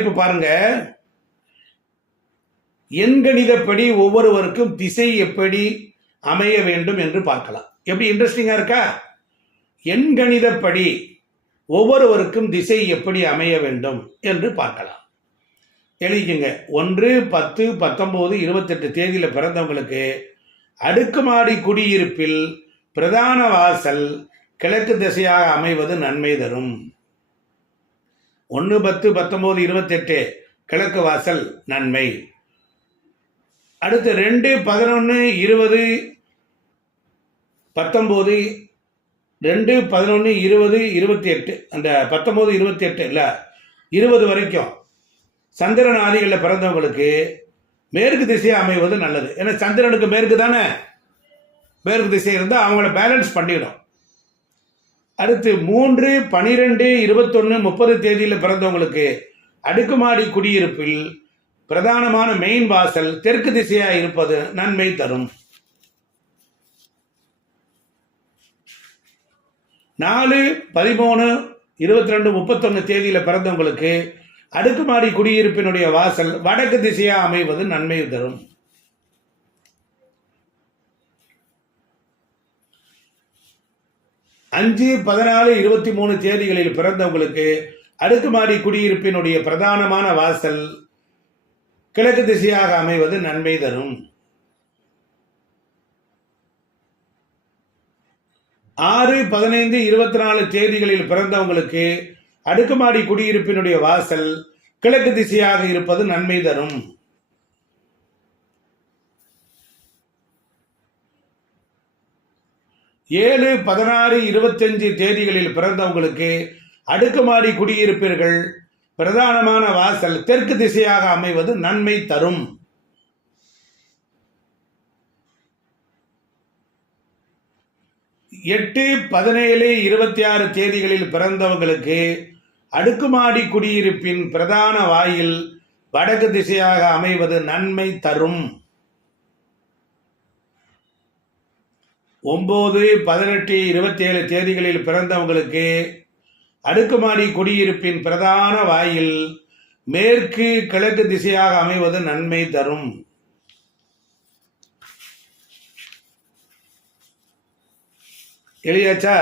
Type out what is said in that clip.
இப்ப பாருங்க, எண்கணிதப்படி ஒவ்வொருவருக்கும் திசை எப்படி அமைய வேண்டும் என்று பார்க்கலாம். எப்படி இன்ட்ரெஸ்டிங்கா இருக்கா? எண்கணிதப்படி ஒவ்வொருவருக்கும் திசை எப்படி அமைய வேண்டும் என்று பார்க்கலாம். எழுதிக்கங்க. 1, 10, 19, 28 தேதியில் பிறந்தவங்களுக்கு அடுக்குமாடி குடியிருப்பில் பிரதான வாசல் கிழக்கு திசையாக அமைவது நன்மை தரும். 1, 10, 19, 28 கிழக்கு வாசல் நன்மை. அடுத்து 2, 11, 20, 19, 2, 11, 20, 28 அந்த 19, 28 இல்லை 20 வரைக்கும் சந்திரன் ஆதிகளில் பிறந்தவங்களுக்கு மேற்கு திசையை அமைவது நல்லது. ஏன்னா சந்திரனுக்கு மேற்கு தானே, மேற்கு திசை இருந்தால் அவங்கள பேலன்ஸ் பண்ணிடும். அடுத்து 3, 12, 21, 30 தேதியில் பிறந்தவங்களுக்கு அடுக்குமாடி குடியிருப்பில் பிரதானமான மெயின் வாசல் தெற்கு திசையாக இருப்பது நன்மை தரும். 4, 13, 22, 31 தேதியில் பிறந்தவங்களுக்கு அடுக்குமாடி குடியிருப்பினுடைய வாசல் வடக்கு திசையாக அமைவது நன்மை தரும். 5, 14, 23 தேதிகளில் பிறந்தவங்களுக்கு அடுக்குமாடி குடியிருப்பினுடைய பிரதானமான வாசல் கிழக்கு திசையாக அமைவது நன்மை தரும். 6, 15, 24 தேதிகளில் பிறந்தவங்களுக்கு அடுக்குமாடி குடியிருப்பினுடைய வாசல் கிழக்கு திசையாக இருப்பது நன்மை தரும். 7, 16, 25 தேதிகளில் பிறந்தவங்களுக்கு அடுக்குமாடி குடியிருப்பீர்கள் பிரதானமான வாசல் தெற்கு திசையாக அமைவது நன்மை தரும். 8, 17, 26 தேதிகளில் பிறந்தவங்களுக்கு அடுக்குமாடி குடியிருப்பின் பிரதான வாயில் வடக்கு திசையாக அமைவது நன்மை தரும். 9, 18, 27 தேதிகளில் பிறந்தவங்களுக்கு அடுக்குமாடி குடியிருப்பின் பிரதான வாயில் மேற்கு கிழக்கு திசையாக அமைவது நன்மை தரும். எழுதியாச்சா?